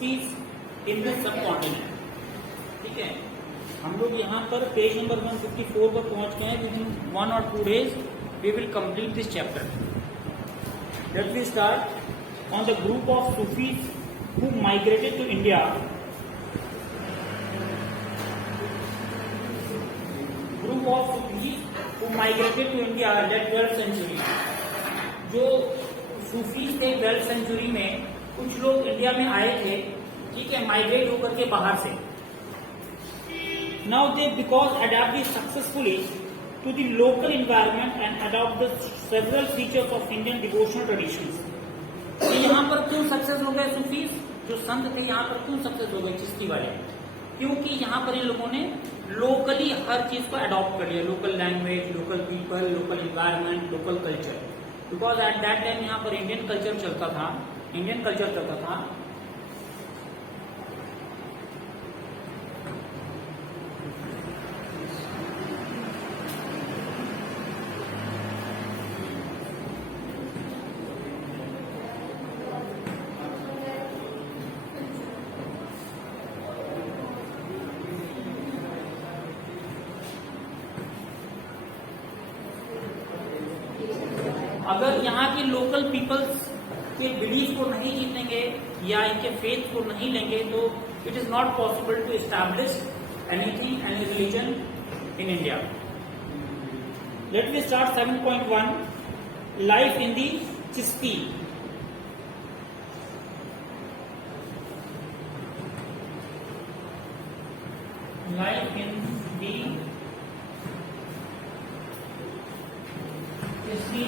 Cities in the sub continent. ठीक है, हम लोग यहाँ पर पेज नंबर 154 पर पहुंच गए हैं। Within 1 or 2 days we will complete this chapter. Let we start on the group of Sufis who migrated to India. Group of Sufis who migrated to India at 12th century। जो Sufis थे 12th century में, कुछ लोग India में आए थे, ठीक है, माइग्रेट होकर के बाहर से। Now they because adapted successfully to the local environment and adopt the several features of Indian devotional traditions. तो यहाँ पर क्यों सक्सेस हो गए सूफीज? जो संत थे यहाँ पर क्यों सक्सेस हो गए चिश्ती वाले? क्योंकि यहाँ पर इन लोगों ने लोकली हर चीज को अडॉप्ट कर लिया, local language, local people, local environment, local culture. Because at that time यहाँ पर इंडियन कल्चर चलता था। अगर यहाँ के लोकल पीपल्स के बिलीफ को नहीं जीतेंगे या इनके फेथ को नहीं लेंगे तो it is not possible to establish anything, any religion in India. Let me start 7.1 life in the Chishti. Life in the Chishti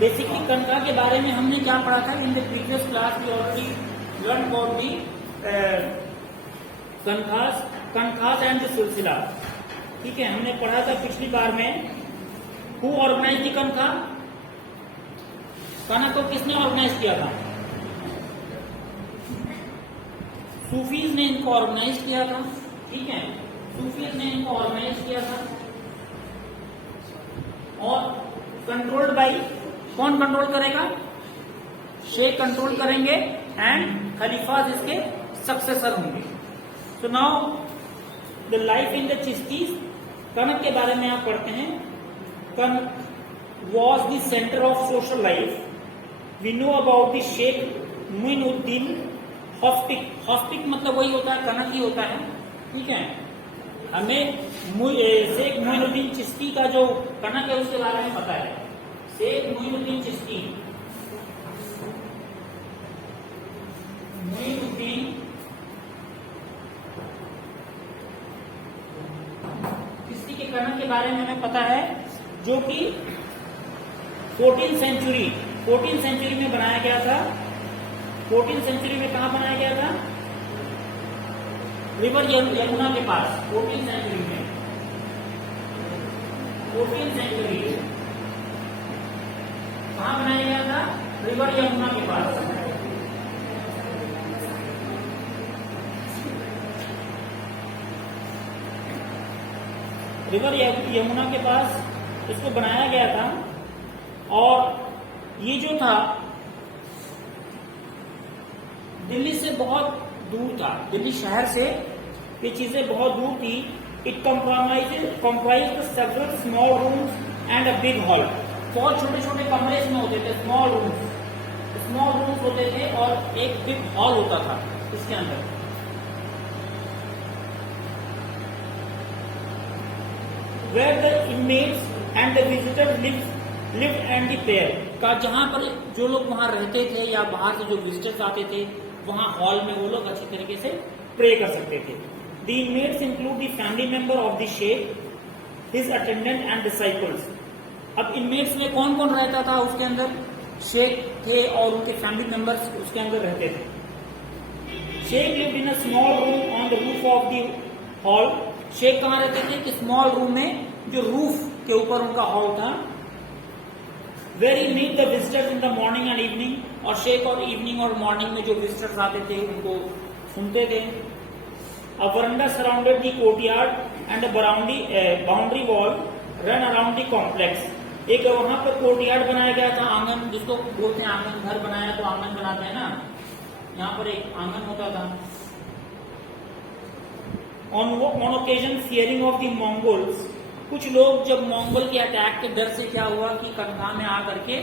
basically कनखा के बारे में हमने क्या पढ़ा था? In the previous class we already learn about the कनखास एंड द सिलसिला। ठीक है, हमने पढ़ा था पिछली बार में। हु ऑर्गेनाइज दी कनखा? कनखा को किसने ऑर्गेनाइज किया था? सूफीज ने इनको ऑर्गेनाइज किया था। ठीक है, सूफीज ने इनको ऑर्गेनाइज किया था और कंट्रोल्ड बाई, कौन कंट्रोल करेगा? शेख कंट्रोल करेंगे एंड खलीफाज इसके सक्सेसर होंगे। So now the life in the Chishtis. कनक के बारे में आप पढ़ते हैं। कनक was the centre of social life. We know about the शेख मुइनुद्दीन हॉस्पिक। हॉस्पिक मतलब वही होता है, कनक ही होता है। ठीक है, हमें शेख मोइनुद्दीन चिश्ती का जो कनक है उसके बारे में पता है। शेख मोइनुद्दीन चिश्ती, चिश्ती के कनक के बारे में हमें पता है, जो कि 14th सेंचुरी में बनाया गया था। 14th सेंचुरी में कहाँ बनाया गया था? रिवर यमुना के पास। 14th सेंचुरी में, 14th सेंचुरी कहाँ बनाया गया था? रिवर यमुना के पास। रिवर यमुना के पास इसको बनाया गया था। और ये जो था दिल्ली से बहुत दूर था, दिल्ली शहर से ये चीजें बहुत दूर थी। It comprise several small rooms and a big hall. बहुत छोटे छोटे कमरे इसमें होते थे, स्मॉल रूम्स होते थे और एक बिग हॉल होता था इसके अंदर। Where the inmates and the visitors lived and the prayer का, जहां पर जो लोग वहां रहते थे या बाहर से जो विजिटर्स आते थे वहां हॉल में वो लोग अच्छी तरीके से प्रे कर सकते थे। The inmates include the family member of the sheikh, his attendant and disciples. अब इनमेट्स में कौन कौन रहता था उसके अंदर? शेख थे और उनके फैमिली मेंबर्स उसके अंदर रहते थे। Sheikh lived in a small room on the roof of the hall. शेख कहाँ रहते थे? कि स्मॉल रूम में जो रूफ के ऊपर उनका हॉल था। Where he meet the visitors in the morning and evening. और शेख और इवनिंग और मॉर्निंग में जो विजिटर्स आते थे उनको सुनते थे। A veranda surrounded the courtyard and a boundary wall ran around the complex. एक वहां पर कोर्टयार्ड बनाया गया था, आंगन जिसको बोलते हैं आंगन, घर बनाया तो आंगन बनाते हैं ना, यहाँ पर एक आंगन होता था। On occasion fearing of the Mongols, कुछ लोग जब मंगोल के अटैक के डर से क्या हुआ कि कनखा में आ करके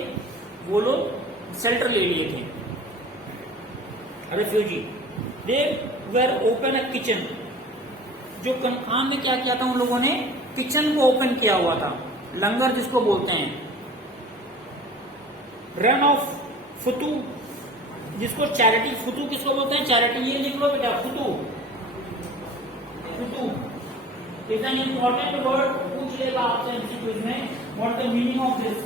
वो लोग शेल्टर ले लिए थे, refugee. They were open a kitchen, जो कनखा में क्या किया था उन लोगों ने, किचन को ओपन किया हुआ था, लंगर जिसको बोलते हैं। रन ऑफ फुतू, जिसको चैरिटी, फुतू किसको बोलते हैं, चैरिटी, ये लिख लो बेटा, फुतू। फुतू इज एन इंपॉर्टेंट वर्ड, पूछ लेगा आपसे एमसीक्यूज में, what the meaning of this.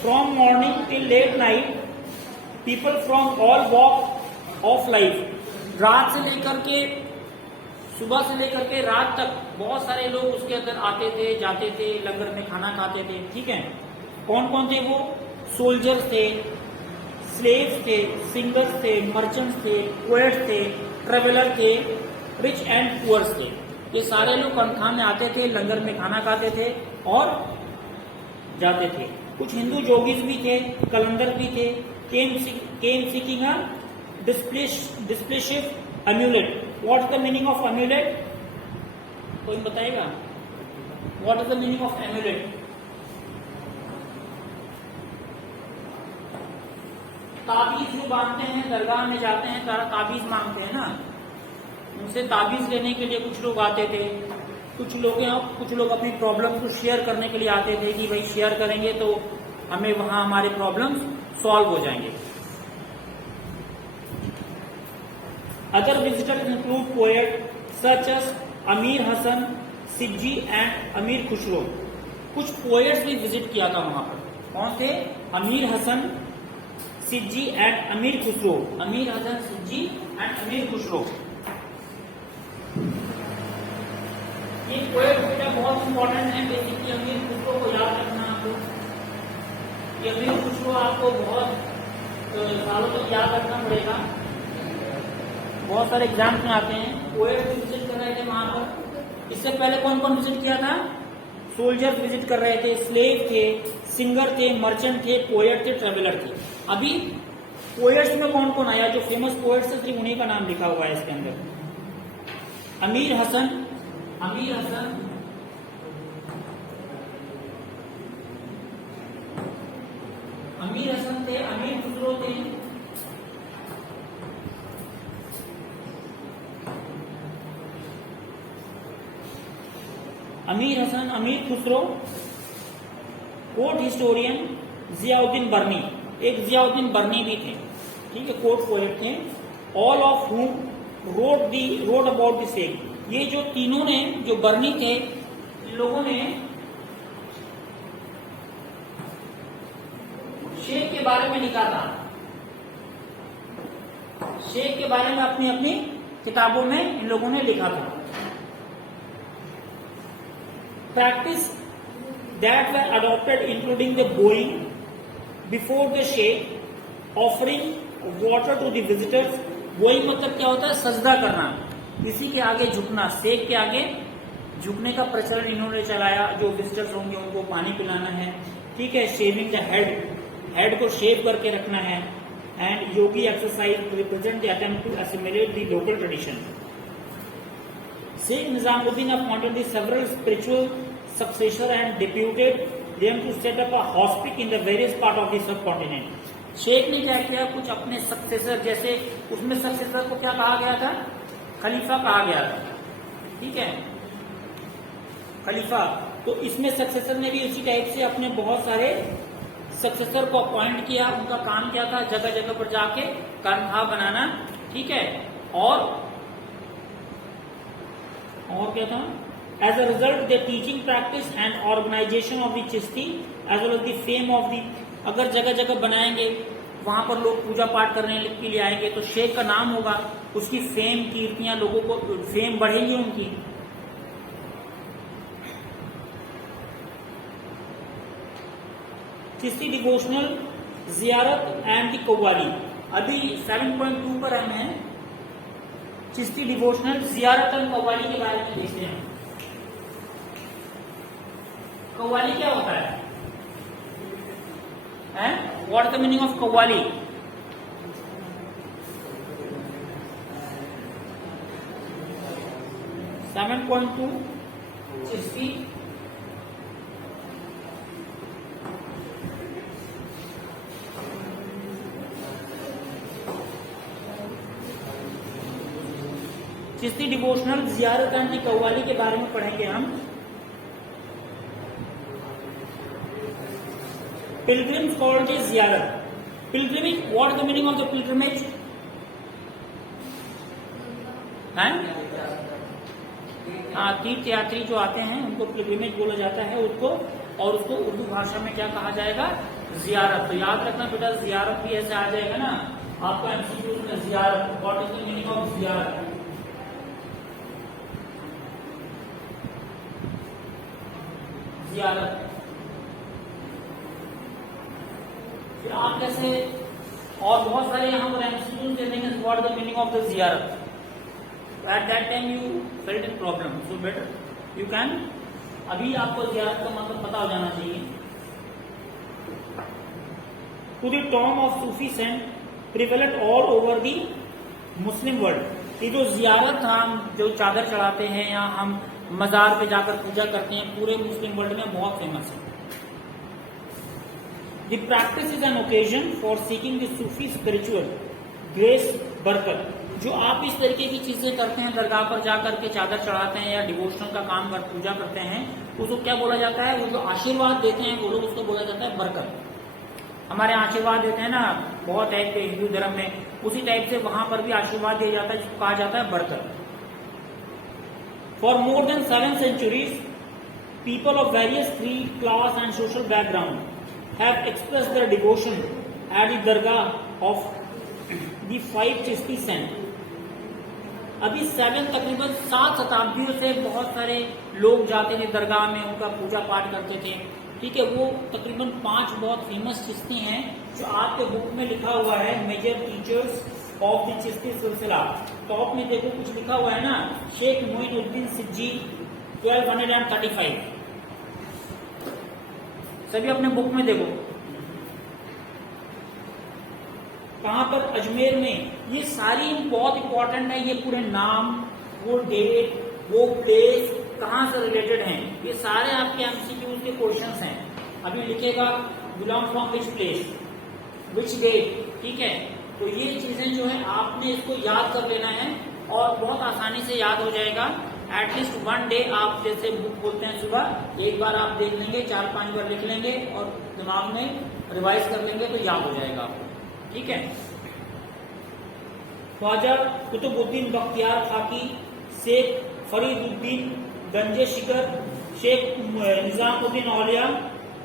From morning till late night, people from all walk of life, रात से लेकर के, सुबह से लेकर के रात तक बहुत सारे लोग उसके अंदर आते थे, जाते थे, लंगर में खाना खाते थे, ठीक है। कौन कौन थे वो, सोल्जर्स थे, स्लेव्स थे, सिंगर्स थे, मर्चेंट्स थे, पोएट्स थे, ट्रेवलर थे, रिच एंड पुअर्स थे। ये सारे लोग कनखा में आते थे, लंगर में खाना खाते थे और जाते थे। कुछ हिंदू जोगीज भी थे, कलंदर भी थे। Came seeking a displacive amulet. What is the meaning of amulet, कोई बताएगा, what is the meaning of amulet? ताबीज जो बांधते हैं, दरगाह में जाते हैं, ताबीज मांगते हैं ना, उनसे ताबीज लेने के लिए कुछ लोग आते थे। कुछ लोग अपनी प्रॉब्लम को शेयर करने के लिए आते थे कि भाई शेयर करेंगे तो हमें वहां हमारे प्रॉब्लम्स सॉल्व हो जाएंगे। Other visitors include poet such as Amir Hasan, सिज्जी and अमीर खुसरो। कुछ पोएट्स भी विजिट किया था वहां पर। कौन थे? अमीर हसन, सिज्जी एंड अमीर खुसरो। अमीर हसन, सिज्जी एंड अमीर खुसरो। ये पोएट बेटा बहुत इंपॉर्टेंट है, बेसिकली अमीर खुसरो को याद रखना आपको। ये अमीर खुसरो आपको बहुत सालों तक याद रखना पड़ेगा, बहुत सारे एग्जाम्स में आते हैं। पोएट भी विजिट कर रहे थे वहां पर। इससे पहले कौन कौन विजिट किया था? सोल्जर्स विजिट कर रहे थे, स्लेव थे, सिंगर थे, मर्चेंट थे, पोएट थे, ट्रेवलर थे। अभी पोएट्स में कौन कौन आया? जो फेमस पोएट्स थे उन्हीं का नाम लिखा हुआ है इसके अंदर। अमीर हसन, अमीर हसन, अमीर हसन थे, अमीर खुसरो थे, अमीर हसन, अमीर खुसरो। कोर्ट हिस्टोरियन जियाउद्दीन बर्नी, एक जियाउद्दीन बर्नी भी थे, ठीक है, कोर्ट पोएट थे। All of whom wrote about the sheikh. ये जो तीनों ने, जो बर्नी थे, इन लोगों ने शेख के बारे में लिखा था। शेख के बारे में अपनी अपनी किताबों में इन लोगों ने लिखा था। Practice that were adopted including the bowing before the sheikh, offering water to the visitors। bowing मतलब क्या होता है? सजदा करना, किसी के आगे झुकना, शेख के आगे झुकने का प्रचलन इन्होंने चलाया। जो विजिटर्स होंगे उनको पानी पिलाना है, ठीक है। शेविंग द हेड को शेव करके रखना है। And yogi exercise represent the attempt to assimilate the local tradition. Sheikh Nizamuddin appointed the several spiritual successor and deputed them to set up a hospice in the various part of the subcontinent। शेख ने क्या किया? कुछ अपने successor, जैसे उसमें successor को क्या कहा गया था? खलीफा कहा गया था, ठीक है, खलीफा। तो इसमें सक्सेसर ने भी उसी टाइप से अपने बहुत सारे सक्सेसर को अपॉइंट किया। उनका काम क्या था? जगह जगह पर जाके कर्मठा बनाना, ठीक है। और क्या था? As a result the teaching practice and organisation of the Chishti as well as the fame of the. अगर जगह जगह बनाएंगे, वहां पर लोग पूजा पाठ करने के लिए आएंगे तो शेख का नाम होगा, उसकी फेम, कीर्तियां, लोगों को फेम बढ़ेगी उनकी। चिश्ती डिवोशनल जियारत एंड द कव्वाली। अभी 7.2 पर हम हैं। चिश्ती डिवोशनल जियारत कव्वाली के बारे में देखते हैं। कव्वाली क्या होता है? What is the meaning of qawwali? Seven point two Chishti Chishti devotional जियारत एंड कव्वाली के बारे में पढ़ेंगे हम। पिलग्रिम्स कॉल्ड जियारत। Pilgrimage, what is the meaning of the pilgrimage? हाँ, तीर्थयात्री जो आते हैं उनको पिलग्रिमेज बोला जाता है उसको, और उसको उर्दू भाषा में क्या कहा जाएगा? जियारत। तो याद रखना बेटा, जियारत भी ऐसे आ जाएगा ना आपका एमसीक्यू में, जियारत। What is the meaning of जियारत? जियारत। फिर आप कैसे, और बहुत सारे यहाँ पर एमसीक्यू दे देंगे, what the meaning of the जियारत। At that time you felt in problem, so better you can, अभी आपको जियारत का मतलब पता हो जाना चाहिए। To the tomb of Sufi saint prevalent all over the Muslim world। ये जो जियारत हम जो चादर चढ़ाते हैं या हम मजार पे जाकर पूजा करते हैं, पूरे मुस्लिम वर्ल्ड में बहुत फेमस है। The practice is an occasion for seeking the Sufi spiritual grace, बरकत। जो आप इस तरीके की चीजें करते हैं, दरगाह पर जाकर के चादर चढ़ाते हैं या डिवोशनल का काम कर पूजा करते हैं, उसको क्या बोला जाता है? वो जो आशीर्वाद देते हैं वो लोग, उसको बोला जाता है बरकत। हमारे आशीर्वाद देते हैं ना बहुत है हिंदू धर्म में, उसी टाइप से वहां पर भी आशीर्वाद दिया जाता है जिसको कहा जाता है बरकत। For more than 7 centuries people of various creed, class and social background have expressed their devotion at the dargah of the 5 Chishti saint. अभी तकरीबन 7 शताब्दियों से बहुत सारे लोग जाते थे दरगाह में, उनका पूजा पाठ करते थे। ठीक है, वो तकरीबन 5 बहुत फेमस चिश्ती हैं जो आपके बुक में लिखा हुआ है, major teachers of the Chishti silsila. Top में देखो कुछ लिखा हुआ है ना, शेख मोइनुद्दीन सिज्जी 1235। सभी अपने बुक में देखो कहां पर, अजमेर में। ये सारी बहुत इंपॉर्टेंट है, ये पूरे नाम, वो डेट, वो प्लेस कहां से रिलेटेड हैं, ये सारे आपके एमसीक्यू के क्वेश्चंस हैं। अभी लिखेगा belong from which place, which date. ठीक है, तो ये चीजें जो है आपने इसको याद कर लेना है और बहुत आसानी से याद हो जाएगा। एटलीस्ट 1 डे आप जैसे बुक बोलते हैं सुबह, एक बार आप देख लेंगे, 4-5 बार लिख लेंगे और दिमाग में रिवाइज कर लेंगे तो याद हो जाएगा आपको। ठीक है, ख्वाजा कुतुबुद्दीन बख्तियार खाकी, शेख फरीदुद्दीन गंजे शिकर, शेख निजामुद्दीन औलिया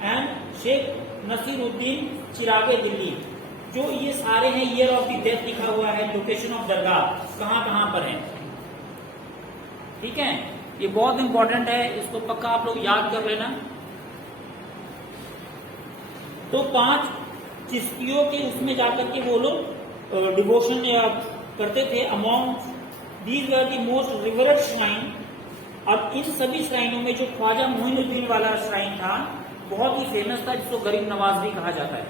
एंड शेख नसीरुद्दीन चिरागे दिल्ली, जो ये सारे हैं। ईयर ऑफ द डेथ लिखा हुआ है, लोकेशन ऑफ दरगाह कहां पर है। ठीक है, ये बहुत इंपॉर्टेंट है, इसको पक्का आप लोग याद कर लेना। तो 5 चिश्तियों के उसमें जाकर के वो लोग डिवोशन करते थे। Among these were the most reverent shrine. अब इन सभी श्राइनों में जो ख्वाजा मोइनुद्दीन वाला श्राइन था बहुत ही फेमस था, जिसको गरीब नवाज भी कहा जाता है।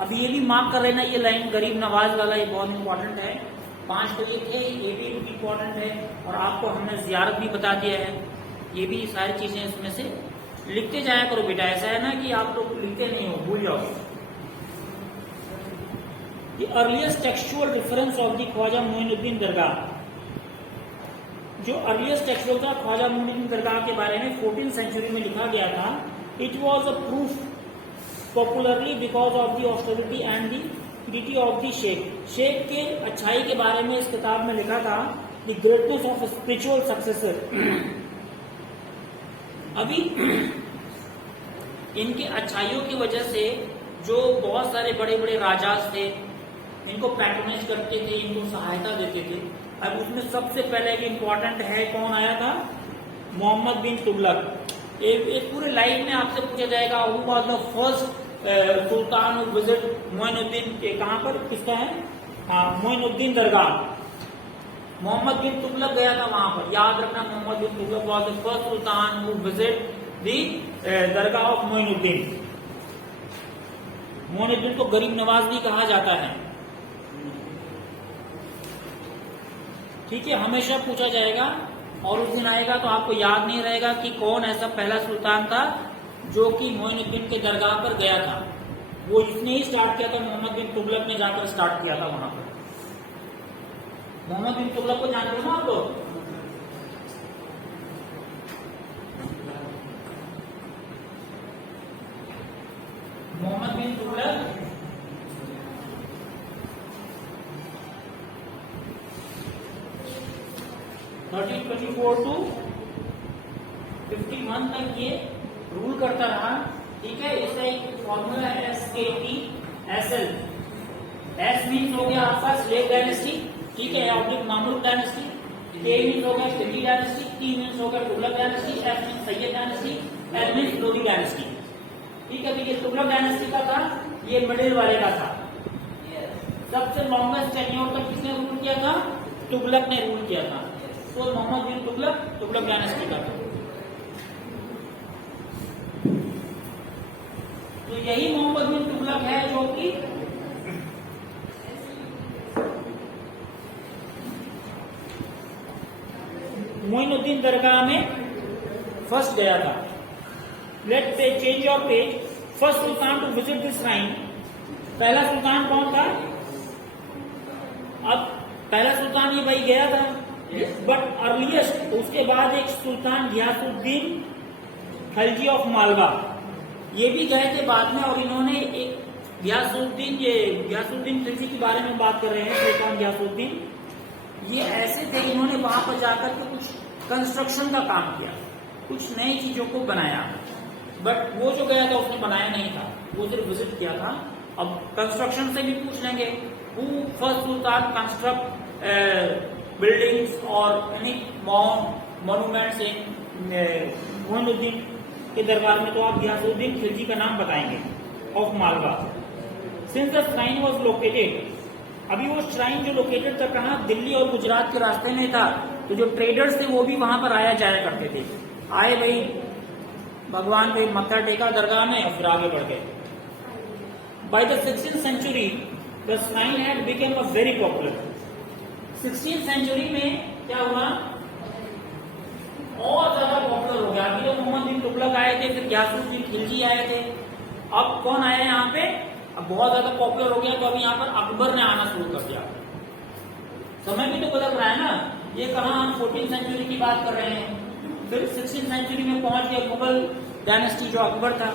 अब ये भी मार्क कर लेना, ये लाइन गरीब नवाज वाला ये बहुत इंपॉर्टेंट है। 5 तो ये थे, ये भी इंपॉर्टेंट है, और आपको हमने जियारत भी बता दिया है। ये भी सारी चीजें इसमें से लिखते जाया करो बेटा, ऐसा है ना कि आप लोग लिखते नहीं हो, भूल जाओ। The earliest textual reference of the Khwaja Moinuddin dargah, जो अर्लीस्ट टेक्सचुअल था ख्वाजा मोइनुद्दीन दरगाह के बारे में 14वीं सेंचुरी में लिखा गया था। It was a proof popularly because of the austerity and the purity of the sheikh. शेख के अच्छाई के बारे में इस किताब में लिखा था, the greatness of spiritual successor. अभी इनके अच्छाइयों की वजह से जो बहुत सारे बड़े बड़े राजा थे, इनको पैट्रोनाइज करते थे, इनको सहायता देते थे। अब उसमें सबसे पहले इम्पोर्टेंट है, कौन आया था? मोहम्मद बिन तुगलक। एक पूरे लाइफ में आपसे पूछा जाएगा, who was the first sultan who visit Moinuddin के, कहां पर, किसका है? हाँ, मोइनुद्दीन दरगाह, मोहम्मद बिन तुगलक गया था वहां पर। याद रखना, Mohammad bin Tughlaq was the first sultan who visit the dargah of Moinuddin. Moinuddin को गरीब नवाज भी कहा जाता है। ठीक है, हमेशा पूछा जाएगा और उस दिन आएगा तो आपको याद नहीं रहेगा कि कौन ऐसा पहला सुल्तान था जो कि मोइनुद्दीन के दरगाह पर गया था। वो इसने ही स्टार्ट किया था, मोहम्मद बिन तुगलक ने जाकर स्टार्ट किया था वहां पर। मोहम्मद बिन तुगलक को जानते हो ना आप लोग? मोहम्मद बिन तुगलक (1324 to 51) तक ये रूल करता रहा। ठीक है, इसका एक फॉर्मूला है SKTSL। S मीन्स हो गया आपका स्लेव डायनेस्टी, ठीक है, oblique Mamluk dynasty. K means हो गया खिलजी डायनेस्टी, T मीन्स हो गया Tughlaq dynasty, F means Syed dynasty, L means Lodhi dynasty. ठीक है, तो ये तुगलक डायनेस्टी का था, ये मिडिल वाले का था। सबसे लॉन्गेस्ट टेन्योर तक किसने रूल किया था? तुगलक ने रूल किया था। तो मोहम्मद बिन तुगलक तुगलक डायनेस्टी का था। तो यही मोहम्मद बिन तुगलक है जो कि मोइनुद्दीन दरगाह में फर्स्ट गया था। Let's change your page. First sultan to visit this shrine. पहला सुल्तान कौन था? अब पहला सुल्तान ये भाई गया था, बट अर्लीस्ट उसके बाद एक सुल्तान घियासुद्दीन खिलजी ऑफ मालवा, ये भी गए थे बाद में। और इन्होंने एक घियासुद्दीन खिलजी के बारे में बात कर रहे हैं, सुल्तान घियासुद्दीन। ये ऐसे थे, इन्होंने वहां पर जाकर के कुछ कंस्ट्रक्शन का काम किया, कुछ नई चीजों को बनाया। बट वो जो गया था उसने बनाया नहीं था, वो सिर्फ विजिट किया था। अब कंस्ट्रक्शन से भी पूछ लेंगे, who first sultan construct buildings और एनी मॉन्यूमेंट्स इन मोइनुद्दीन के दरबार में, तो आप घियासुद्दीन खिलजी का नाम बताएंगे of Malwa. Since the shrine was located, अभी वो श्राइन जो लोकेटेड था कहाँ? दिल्ली और गुजरात के रास्ते में था। तो जो ट्रेडर्स थे वो भी वहां पर आया जाया करते थे। आए भाई, भगवान पे मत्था टेका दरगाह में और फिर आगे बढ़ गए। By the 16th century the shrine had became a very popular. 16th century में क्या हुआ? और ज्यादा पॉपुलर हो गया। अभी तो मोहम्मद बिन तुगलक आए थे, फिर घियासुद्दीन खिलजी आए थे, अब कौन आया यहाँ पे? अब बहुत ज्यादा पॉपुलर हो गया। तो अभी यहाँ पर अकबर ने आना शुरू कर दिया। समय भी तो बदल रहा है ना। ये कहाँ हम 14th century की बात कर रहे हैं, फिर 16th century में पहुंच गया मुगल डायनेस्टी जो अकबर था।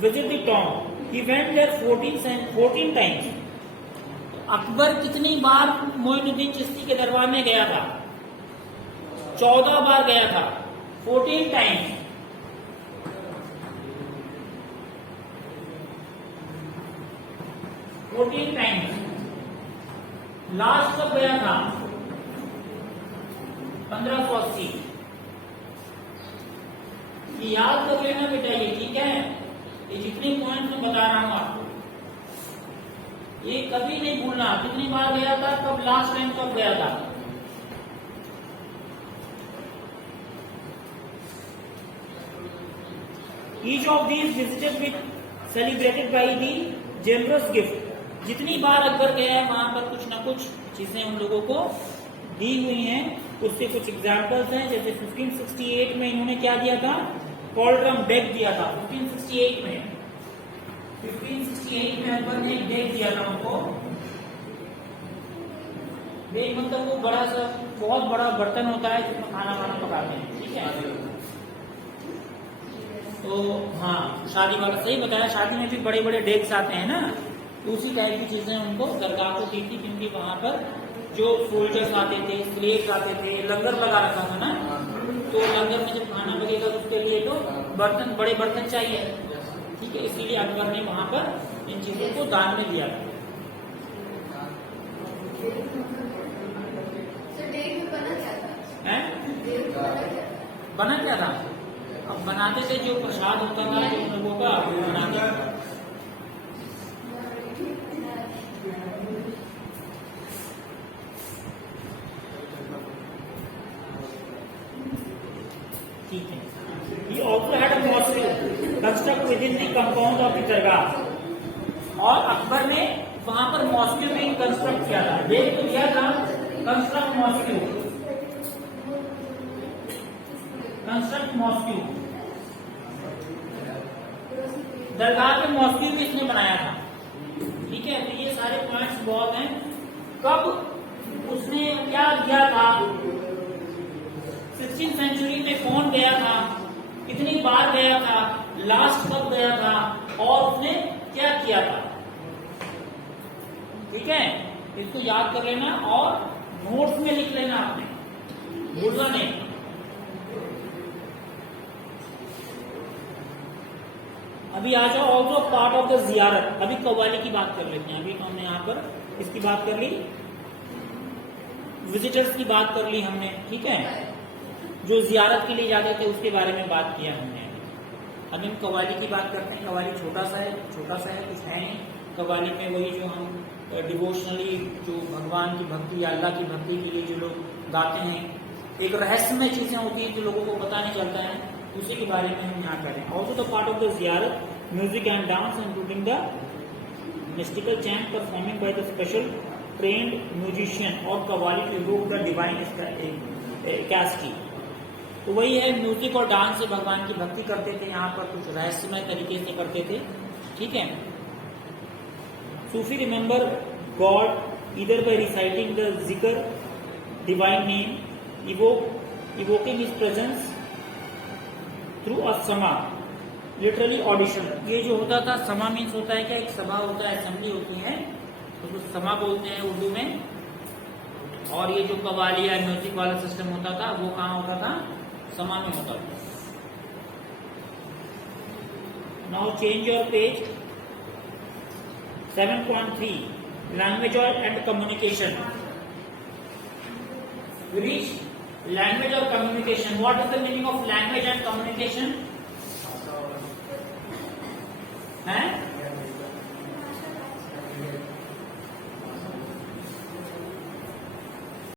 Visit the tomb, he went there 14 times. Akbar कितनी बार मोइनुद्दीन चिश्ती के दरबार में गया था? 14 बार गया था, 14 टाइम्स। लास्ट कब गया था? 1580। याद कर लेना बेटा ये, ठीक है? ये जितने पॉइंट मैं बता रहा हूं आपको, ये कभी नहीं भूलना। कितनी बार गया था, कब लास्ट टाइम कब गया था। Each of these visited with celebrated by the generous gift। जितनी बार अकबर गया है वहां पर कुछ ना कुछ चीजें उन लोगों को दी हुई हैं। उससे कुछ एग्जाम्पल्स हैं, जैसे 1568 में इन्होंने क्या दिया था? कॉलड्रम डेक दिया था। 1568 में अकबर ने एक डेक दिया था उनको। डेक मतलब वो बड़ा सा बहुत बड़ा बर्तन होता है जिसमें खाना पकाते हैं, ठीक है? तो हाँ, शादी वाला सही बताया, शादी में भी बड़े बड़े डेक्स आते हैं ना, तो उसी टाइप की चीजें उनको दरगाह को दी थी, क्योंकि वहां पर जो सोल्जर्स आते थे, स्लेव्स आते थे, लंगर लगा रखा था ना, तो लंगर में जब खाना लगेगा तो उसके लिए तो बर्तन, बड़े बर्तन चाहिए, ठीक है? इसीलिए अकबर ने वहां पर इन चीजों को दान में दिया। बना क्या था? अब बनाते थे जो प्रसाद होता था जो उन लोगों का वो बनाते थे। ठीक है। He also had a mosque construct within the compound of the दरगाह। और अकबर ने वहां पर मॉस्क्यू भी कंस्ट्रक्ट किया था। देख तो दिया था कंस्ट्रक्ट मॉस्क्यू, कंस्ट्रक्ट मॉस्क्यू, दरगाह के मॉस्क्यू भी इसने बनाया था। ठीक है, तो ये सारे पॉइंट्स बहुत हैं। कब उसने क्या किया था, 16th सेंचुरी में कौन गया था, कितनी बार गया था, लास्ट कब गया था और उसने क्या किया था। ठीक है, इसको याद कर लेना और नोट्स में लिख लेना आपने, भूलना नहीं। अभी आ जाओ ऑल्सो पार्ट ऑफ द जियारत। अभी कव्वाली की बात कर लेते हैं। अभी तो हमने यहाँ पर इसकी बात कर ली, विजिटर्स की बात कर ली हमने। ठीक है, जो जियारत के लिए जाते थे उसके बारे में बात किया हमने। अब हम कव्वाली की बात करते हैं। कव्वाली छोटा सा है, कुछ है नहीं। कव्वाली में वही जो हम डिवोशनली जो भगवान की भक्ति या अल्लाह की भक्ति के लिए जो लोग गाते हैं, एक रहस्यमय चीजें होती है जो लोगों को पता नहीं चलता है, उसी के बारे में हम यहाँ करें। Also the part of the ziyarat music and dance including the mystical chant performing by the special trained musician और qawwali to evoke the divine ecstasy. तो वही है, म्यूजिक और डांस से भगवान की भक्ति करते थे। यहाँ पर कुछ रहस्यमय तरीके से करते थे। ठीक है, Sufi remember God either by reciting the zikr divine name, evoking his presence through a sama, literally audition. ये जो होता था, समा मीन्स होता है क्या, एक सभा होता है, असेंबली होती है, उसको समा बोलते हैं उर्दू में। और ये जो कव्वाली या म्यूजिक वाला सिस्टम होता था वो कहाँ होता था, समा में होता था। Now change your page 7.3 language and communication. We reach language or communication. What is the meaning of language and communication?